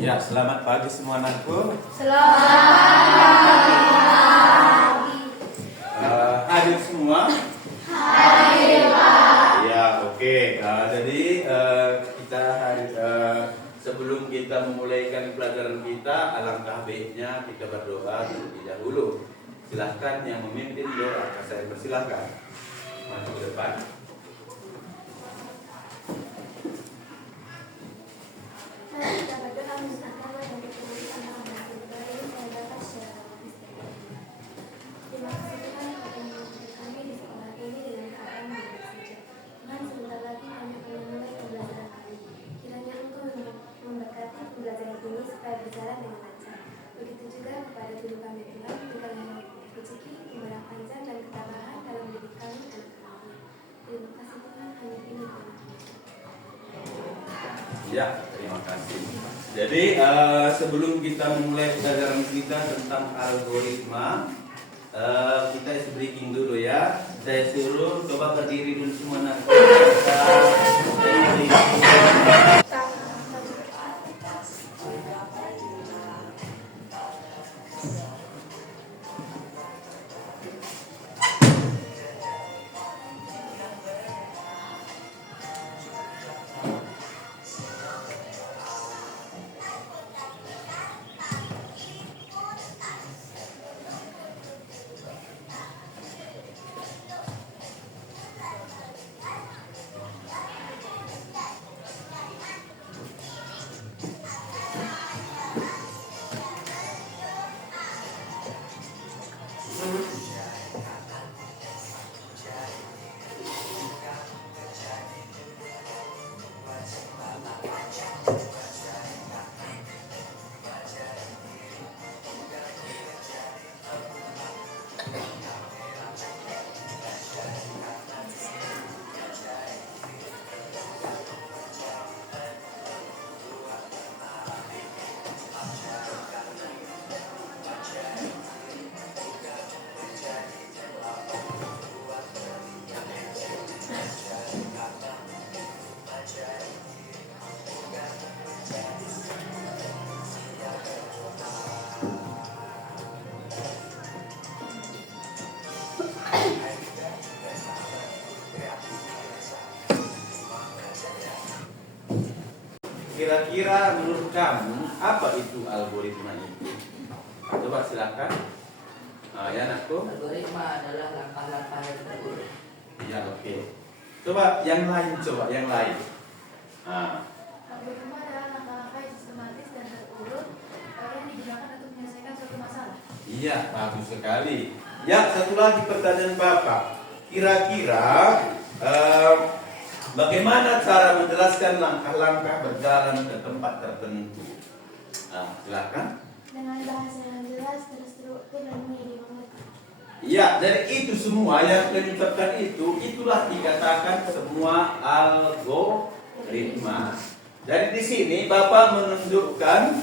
Ya, selamat pagi semua anakku. Selamat pagi. Hadir semua? Hadir, Pak. Ya, oke. Jadi kita sebelum kita memulaikan pelajaran kita, alangkah baiknya kita berdoa terlebih dahulu. Silahkan yang memimpin doa, saya persilahkan maju ke depan. Begitu juga kepada guru kami Tuhan, berikan rezeki, kemudahan panjang dan ketabahan dalam mendidik kami anak kami. Terima kasih Tuhan, hanya ini Tuhan. Ya, terima kasih. Jadi sebelum kita memulai pelajaran kita tentang algoritma, kita isi breaking dulu ya. Saya suruh coba berdiri dulu semua nanti. Kira-kira menurut kamu apa itu algoritma itu? Coba silakan. Ya anakku. Algoritma adalah langkah-langkah yang terurut. Ya oke. Coba yang lain, Algoritma adalah langkah-langkah yang sistematis dan terurut yang digunakan untuk menyelesaikan suatu masalah. Iya, bagus sekali. Ya, satu lagi pertanyaan Bapak. Kira-kira bagaimana cara menjelaskan langkah-langkah berjalan ke tempat tertentu? Silakan. Dengan bahasa yang jelas, terstruktur dan mudah dimengerti. Ya, dari itu semua yang diucapkan itulah dikatakan semua algoritma. Jadi di sini Bapak menunjukkan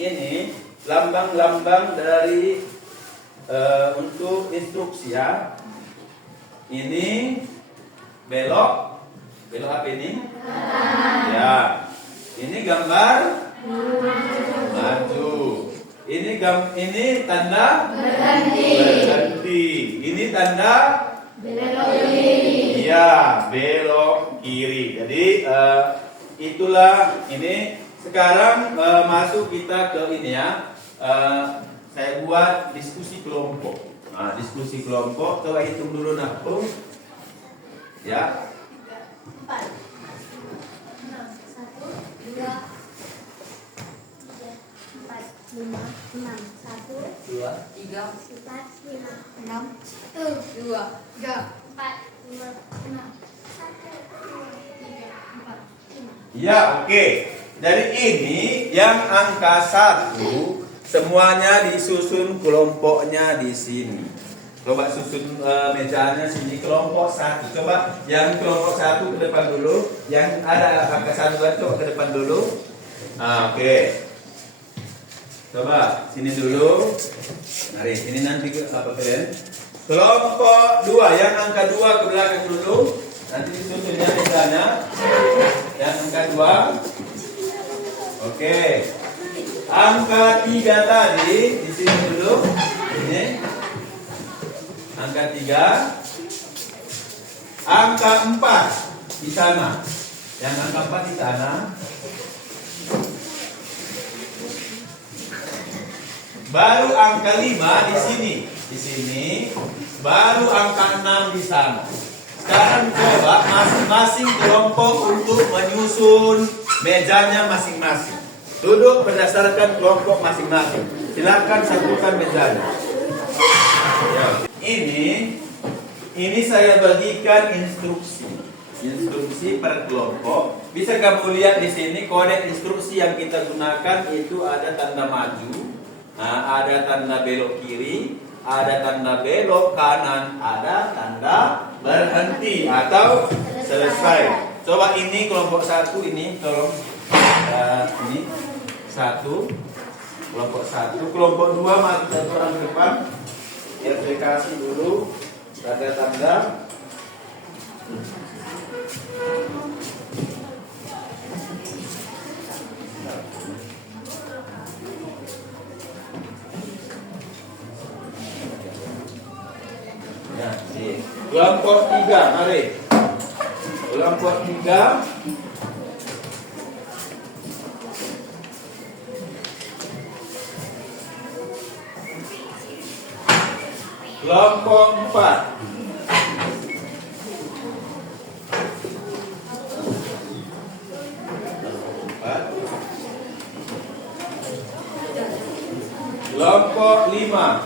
ini lambang-lambang dari untuk instruksi ya. Ini belok apa ini? Ya, ini gambar maju. Ini tanda berhenti. Ini tanda Belok kiri. iya, belok kiri. Jadi itulah ini. Sekarang masuk kita ke ini ya. Saya buat diskusi kelompok. Diskusi kelompok. Coba hitung dulu nakku. Ya. 4, 6, 1, 2, 3, 4, 5, 6, 1, 2, 3, 4, 5, 6, 1, 2, 3. 4, 5, 6, 1, 2, 3, 4, 5. Ya, oke. Dari ini yang angka 1 semuanya disusun kelompoknya di sini. Coba susun mejanya sini kelompok 1. Coba yang kelompok 1 ke depan dulu. Yang ada angka 1 coba ke depan dulu. Oke. Coba sini dulu. Mari, ini nanti apa kalian? Kelompok 2, yang angka 2 ke belakang dulu. Nanti disusunnya mejanya. Yang angka 2. Oke. Angka 3 tadi di sini dulu. Ini. Angka 3. Angka 4 di sana. Yang angka 4 di sana. Baru angka 5 di sini. Di sini. Baru angka 6 di sana. Sekarang coba masing-masing kelompok untuk menyusun mejanya masing-masing. Duduk berdasarkan kelompok masing-masing. Silakan satukan mejanya. Ya. Ini saya bagikan instruksi per kelompok. Bisa kamu lihat di sini kode instruksi yang kita gunakan itu ada tanda maju, ada tanda belok kiri, ada tanda belok kanan, ada tanda berhenti atau selesai. Coba ini kelompok 1 ini tolong ini 1 kelompok 1, kelompok 2 maju satu orang ke depan. Verifikasi dulu tanda-tanda. Ya, sih. Kelompok 3, mari. Kelompok 3. Kelompok 4. Kelompok 5.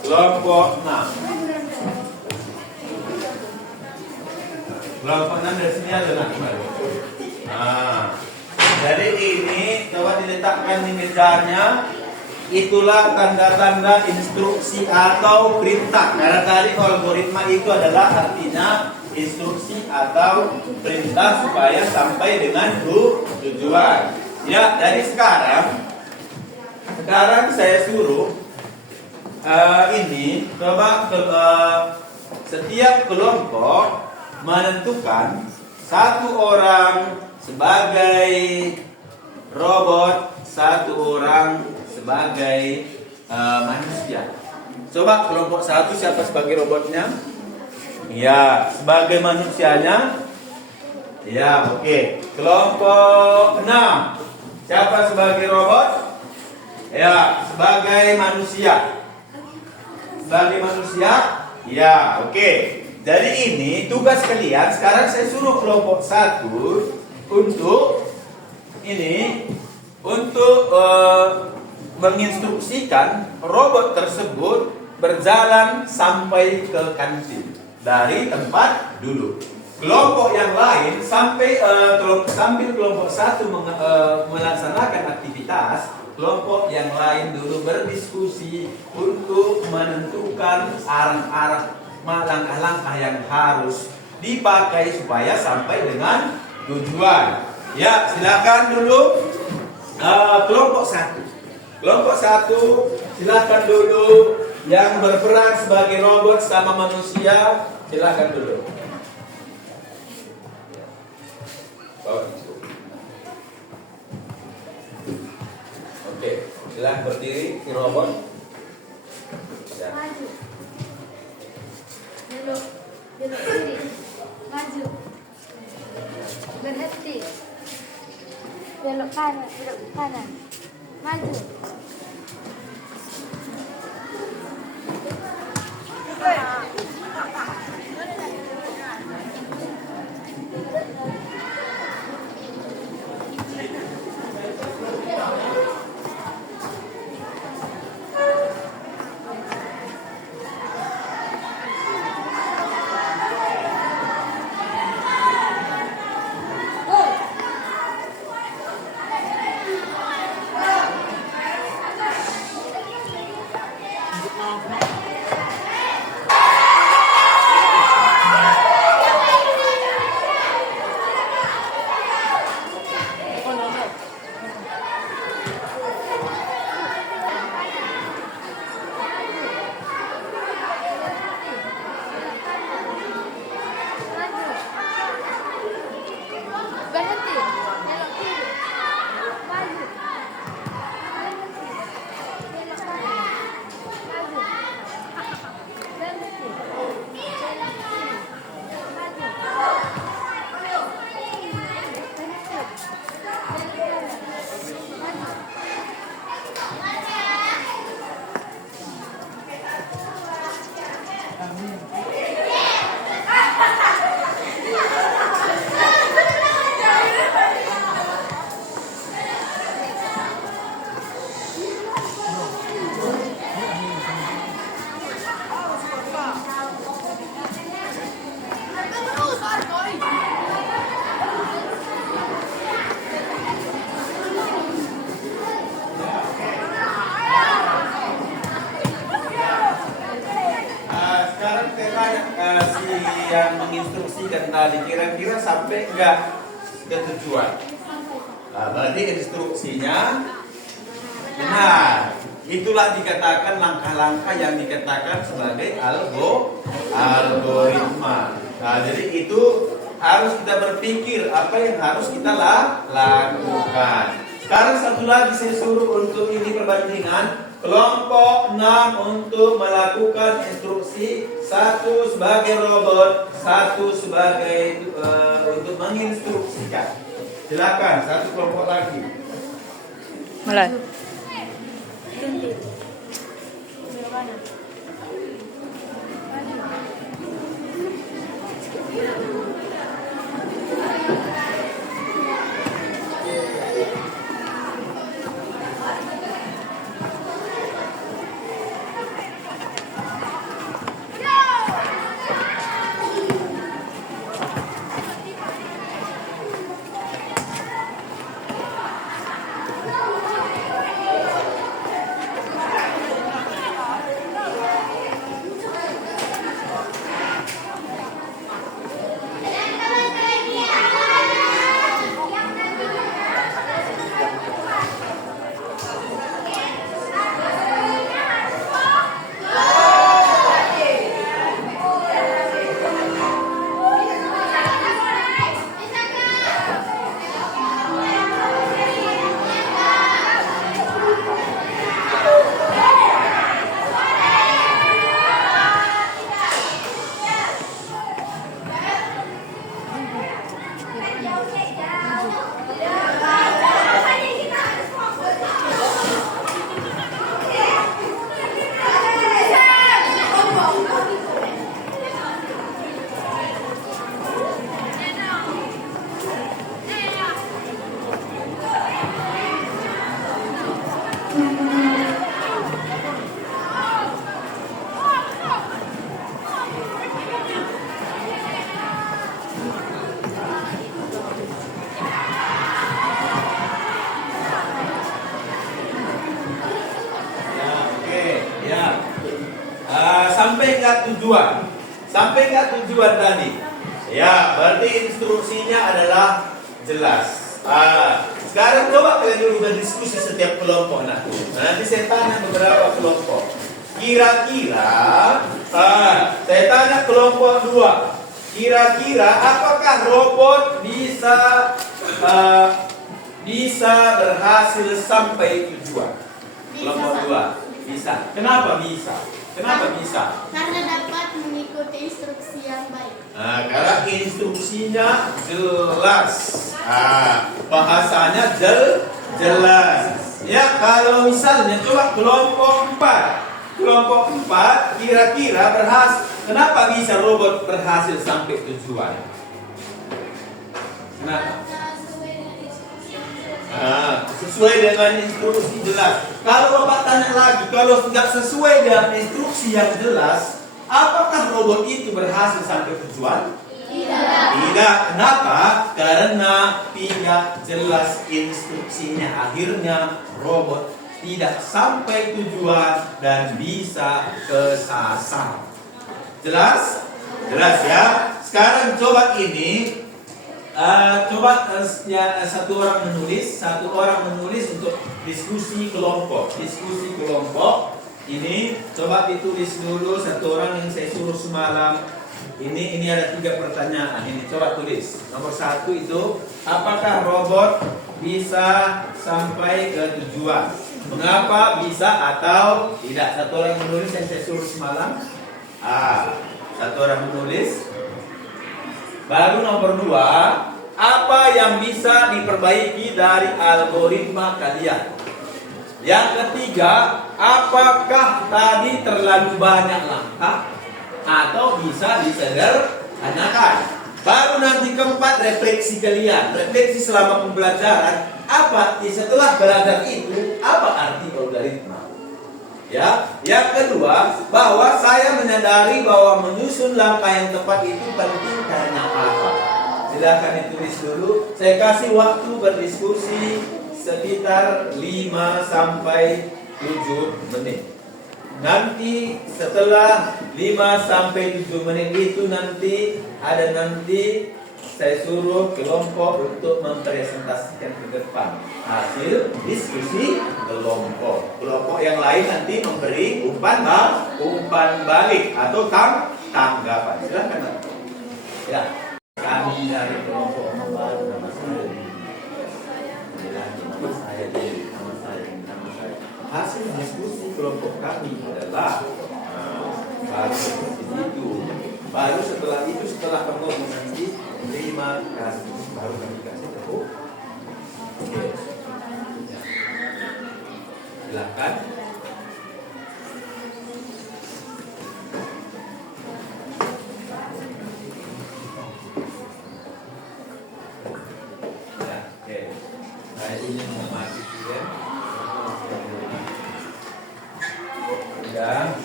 Kelompok 6. Kelompok 6 dari sini ada nak. Nah, jadi ini coba diletakkan di mejanya. Itulah tanda-tanda instruksi atau perintah. Karena tadi algoritma itu adalah artinya instruksi atau perintah supaya sampai dengan tujuan. Ya, dari sekarang saya suruh ini coba setiap kelompok menentukan satu orang sebagai robot, satu orang sebagai manusia. Coba kelompok 1 siapa sebagai robotnya? Ya, sebagai manusianya. Ya, oke. Kelompok 6 siapa sebagai robot? Ya, sebagai manusia. Sebagai manusia? Ya, oke. Jadi ini tugas kalian. Sekarang saya suruh kelompok 1 untuk ini untuk menginstruksikan robot tersebut berjalan sampai ke kantin dari tempat duduk. Kelompok yang lain sambil kelompok 1 melaksanakan aktivitas, kelompok yang lain dulu berdiskusi untuk menentukan arah-arah langkah-langkah yang harus dipakai supaya sampai dengan tujuan. Ya, silakan dulu kelompok 1. Kelompok 1 silakan dulu yang berperan sebagai robot sama manusia, silakan dulu. Oke, silakan berdiri si robot. Ya. Maju. Belok kiri. Maju. Berhenti. Belok kanan. Maju. tadi kira-kira sampai enggak ke tujuan? Nah, berarti instruksinya benar. Itulah dikatakan langkah-langkah yang dikatakan sebagai algoritma. Nah, jadi itu harus kita berpikir apa yang harus kita lakukan. Sekarang satu lagi saya suruh untuk ini perbandingan. Kelompok 6 untuk melakukan instruksi, satu sebagai robot, satu sebagai untuk menginstruksikan. Silakan satu kelompok lagi. Mulai. Sampai nggak tujuan? Sampai nggak tujuan tadi? Ya, berarti instruksinya adalah jelas. Sekarang coba kalian dulu berdiskusi setiap kelompok. Nanti saya tanya beberapa kelompok. Kira-kira, saya tanya kelompok 2. Kira-kira apakah robot bisa berhasil sampai tujuan? Kelompok 2 bisa. Kenapa bisa? Kenapa bisa? Karena dapat mengikuti instruksi yang baik. Karena instruksinya jelas. Bahasanya jelas. Ya, kalau misalnya coba kelompok 4. Kelompok 4 kira-kira berhasil. Kenapa bisa robot berhasil sampai tujuan? Kenapa? Sesuai dengan instruksi jelas. Kalau Bapak tanya lagi, kalau tidak sesuai dengan instruksi yang jelas, apakah robot itu berhasil sampai tujuan? Tidak. Kenapa? Karena tidak jelas instruksinya. Akhirnya robot tidak sampai tujuan dan bisa kesasar. Jelas? Jelas ya. Sekarang coba ini. Satu orang menulis untuk diskusi kelompok. Diskusi kelompok ini coba ditulis dulu satu orang yang saya suruh semalam. Ini ada 3 pertanyaan. Ini coba tulis. Nomor 1 itu, apakah robot bisa sampai ke tujuan? Mengapa bisa atau tidak? Satu orang menulis yang saya suruh semalam. Satu orang menulis. Baru nomor 2, apa yang bisa diperbaiki dari algoritma kalian? Yang ketiga, apakah tadi terlalu banyak langkah atau bisa disederhanakan? Baru nanti keempat, refleksi kalian. Refleksi selama pembelajaran. Apa setelah belajar itu, apa arti algoritma? Ya, yang kedua, bahwa saya menyadari bahwa menyusun langkah yang tepat itu penting karena apa? Silakan ditulis dulu. Saya kasih waktu berdiskusi sekitar 5 sampai 7 menit. Nanti setelah 5 sampai 7 menit itu nanti saya suruh kelompok untuk mempresentasikan ke depan hasil diskusi kelompok. Kelompok yang lain nanti memberi umpan balik atau tanggapan. Silakan. Ya, kami dari kelompok nama saya. Hasil diskusi kelompok kami adalah baru seperti itu. Baru setelah itu, setelah kamu nanti terima kasih, baru kami kasih tepuk. Oke. Silakan. Ya, oke. Saya ingin memastikan dan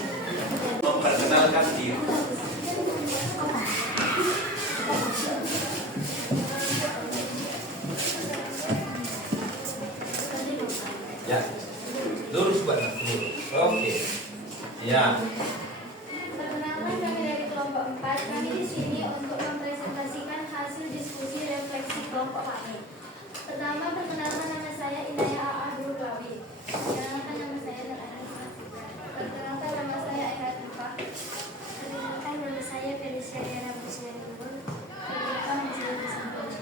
memperkenalkan diri. Ya, lurus banget, lurus. Oke. Ya. Perkenalkan, kami dari kelompok 4. Kami di sini untuk mempresentasikan hasil diskusi refleksi kelompok kami. Pertama, perkenalkan, nama saya Inaya Abdul Klawi. Perkenalkan, nama saya Nurani. Perkenalkan, nama saya Eka Tufa. Perkenalkan, nama saya Felicia Diana Busman Timbul. Perkenalkan, nama saya Busman.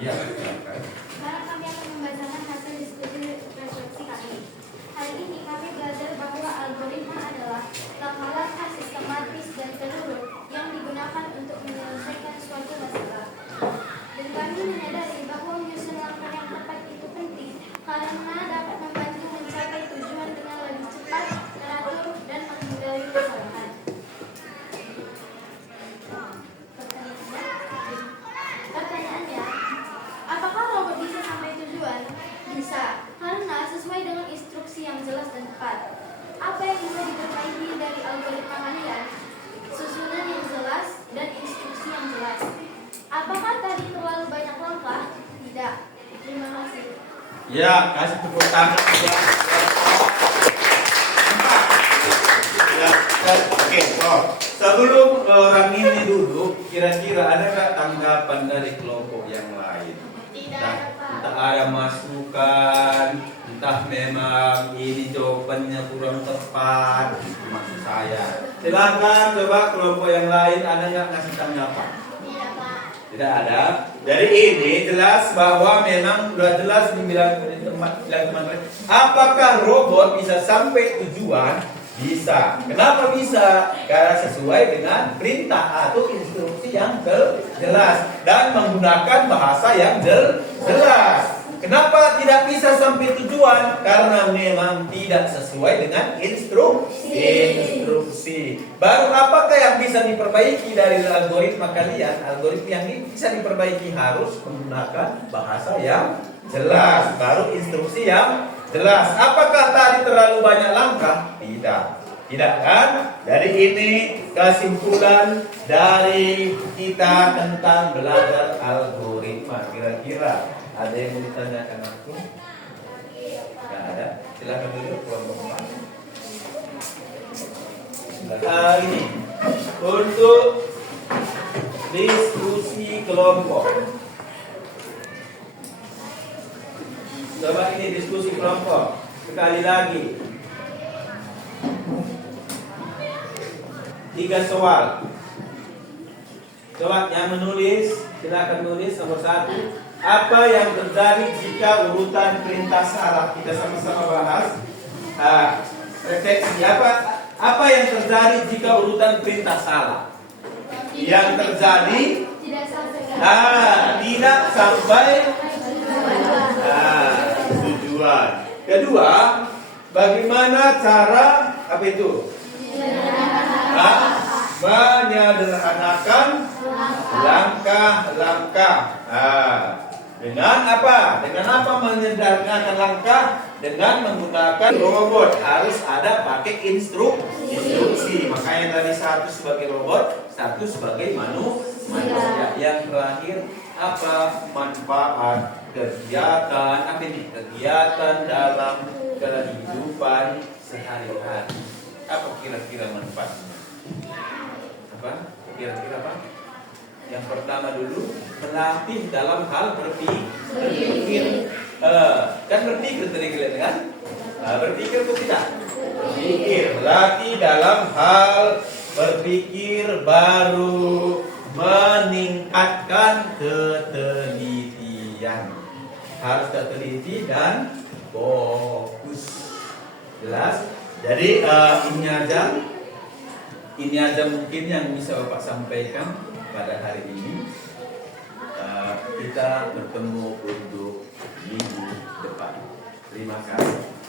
Ya, silakan. Sekarang kami akan membacakan hasil diskusi refleksi kami. Hari ini kami belajar bahwa algoritma adalah langkah-langkah sistematis dan terurut yang digunakan untuk menyelesaikan suatu masalah. Dan kami menyadari bahwa menyusun langkah yang tepat itu penting karena dapat membantu mencapai tujuan dengan lebih cepat, teratur, dan menghindari kesalahan. Pertanyaannya, apakah robot bisa sampai tujuan? Bisa, karena sesuai dengan instruksi yang jelas dan tepat. Apa yang bisa diperbaiki dari algoritma kalian? Susunan yang jelas dan instruksi yang jelas. Apakah tadi terlalu banyak langkah? Tidak. Terima kasih. Ya, kasih tepuk tangan. Ya, oke. Sebelum orang ini duduk, kira-kira ada nggak tanggapan dari kelompok yang lain? Tidak, Entah ada masukan, entah memang ini jawabannya kurang tepat, maksud saya. Silakan coba kelompok yang lain ada nggak ngasih tanggapan? Tidak, Pak. Tidak ada. Dari ini jelas bahwa memang sudah jelas dibilang teman-teman. Apakah robot bisa sampai tujuan? Bisa. Kenapa bisa? Karena sesuai dengan perintah atau instruksi yang jelas dan menggunakan bahasa yang jelas. Kenapa tidak bisa sampai tujuan? Karena memang tidak sesuai dengan instruksi. Baru apakah yang bisa diperbaiki dari algoritma kalian? Algoritma yang bisa diperbaiki harus menggunakan bahasa yang jelas, baru instruksi yang jelas. Apakah tadi terlalu banyak langkah? Tidak kan? Dari ini kesimpulan dari kita tentang belajar algoritma. Kira-kira ada yang mau ditanyakan aku? Tidak ada. Silakan dulu kelompok 4. Ini untuk diskusi kelompok. Coba ini diskusi kelompok. Sekali lagi. 3 soal. Coba yang menulis, silakan nulis nomor 1. Apa yang terjadi jika urutan perintah salah? Kita sama-sama bahas. Refleksi apa yang terjadi jika urutan perintah salah? Yang terjadi tidak sampai tujuan. Kedua, bagaimana cara apa itu? Menyederhanakan langkah-langkah. Dengan apa? Dengan apa menyederhanakan langkah? Dengan menggunakan robot. Harus ada pakai instruksi. Makanya tadi 1 sebagai robot, 1 sebagai manusia. Yang terakhir, apa manfaat kegiatan? Apa ini? Kegiatan dalam kehidupan sehari-hari. Apa kira-kira manfaatnya? Apa? Kira-kira apa? Yang pertama dulu melatih dalam hal berpikir. Kan berpikir tadi kalian kan? Berpikir atau tidak? Berpikir. Melatih dalam hal berpikir baru meningkatkan ketelitian. Harus teliti dan fokus. Jelas? Jadi ini aja mungkin yang bisa Bapak sampaikan pada hari ini. Kita bertemu untuk minggu depan. Terima kasih.